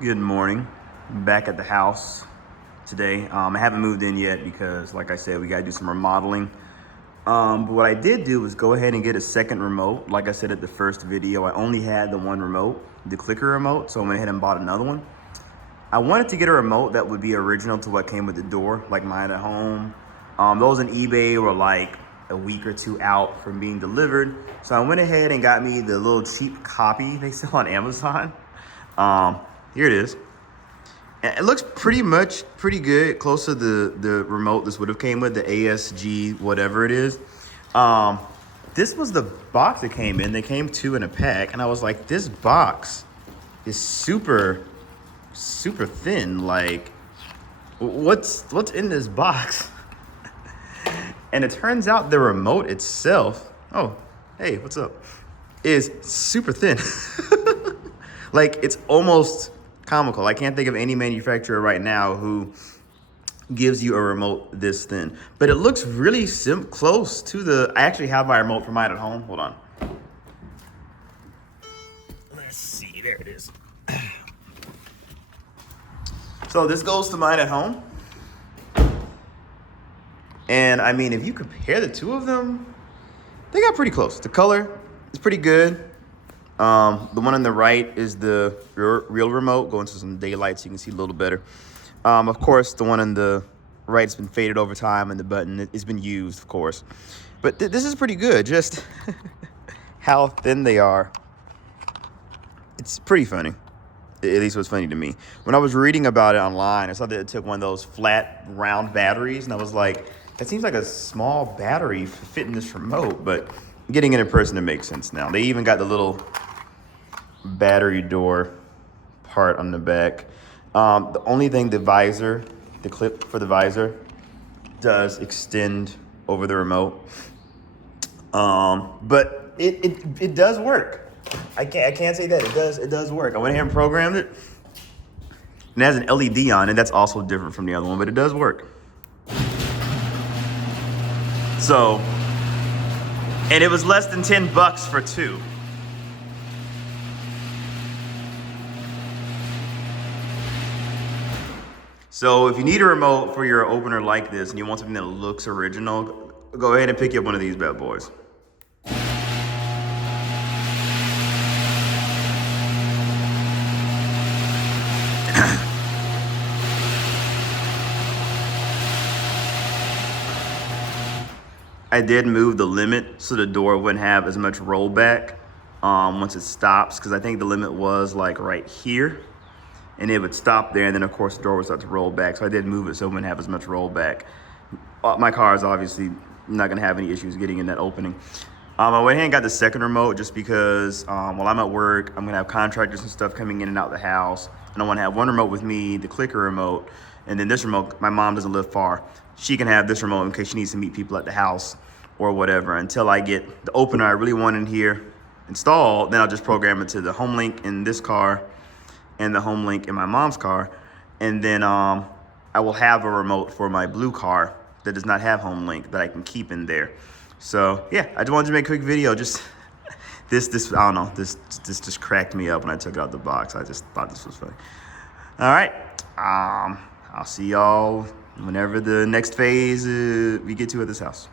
Good morning. Back at the house today. I haven't moved in yet because, like I said, we gotta do some remodeling. But what I did do was go ahead and get a second remote. Like I said at the first video, I only had the one remote, the clicker remote, so I went ahead and bought another one. I wanted to get a remote that would be original to what came with the door, like mine at home. Those on eBay were like a week or two out from being delivered. So I went ahead and got me the little cheap copy they sell on Amazon. Here it is. And it looks pretty good, close to the remote this would have came with, the ASG, whatever it is. This was the box it came in. They came two in a pack, and I was like, this box is super thin. Like, what's in this box? And it turns out the remote itself, oh, hey, what's up, is super thin. Like, it's almost comical. I can't think of any manufacturer right now who gives you a remote this thin, but it looks really close to the, I actually have my remote for mine at home. Hold on. Let's see, there it is. So this goes to mine at home. And I mean, if you compare the two of them, they got pretty close. The color is pretty good. The one on the right is the real remote. Go into some daylight so you can see a little better. Of course, the one on the right's been faded over time, and the button it's been used, of course. But this is pretty good. Just how thin they are. It's pretty funny. At least it was funny to me. When I was reading about it online, I saw that it took one of those flat, round batteries, and I was like, that seems like a small battery fitting this remote, but getting it in person, it makes sense now. They even got the little battery door part on the back. The only thing, the visor, the clip for the visor does extend over the remote. But it does work. I can't say that. It does work. I went ahead and programmed it. And it has an LED on it. That's also different from the other one, but it does work. So, and it was less than $10 for two. So if you need a remote for your opener like this and you want something that looks original, go ahead and pick up one of these bad boys. I did move the limit so the door wouldn't have as much rollback once it stops, because I think the limit was like right here, and it would stop there, and then of course the door would start to roll back. So I did move it so it wouldn't have as much rollback. My car is obviously not gonna have any issues getting in that opening. I went ahead and got the second remote just because while I'm at work, I'm gonna have contractors and stuff coming in and out the house, and I wanna have one remote with me, the clicker remote, and then this remote, my mom doesn't live far. She can have this remote in case she needs to meet people at the house or whatever, until I get the opener I really want in here installed. Then I'll just program it to the home link in this car and the home link in my mom's car. And then I will have a remote for my blue car that does not have home link that I can keep in there. So yeah, I just wanted to make a quick video. Just this I don't know, this just cracked me up when I took it out the box. I just thought this was funny. All right, I'll see y'all whenever the next phase we get to at this house.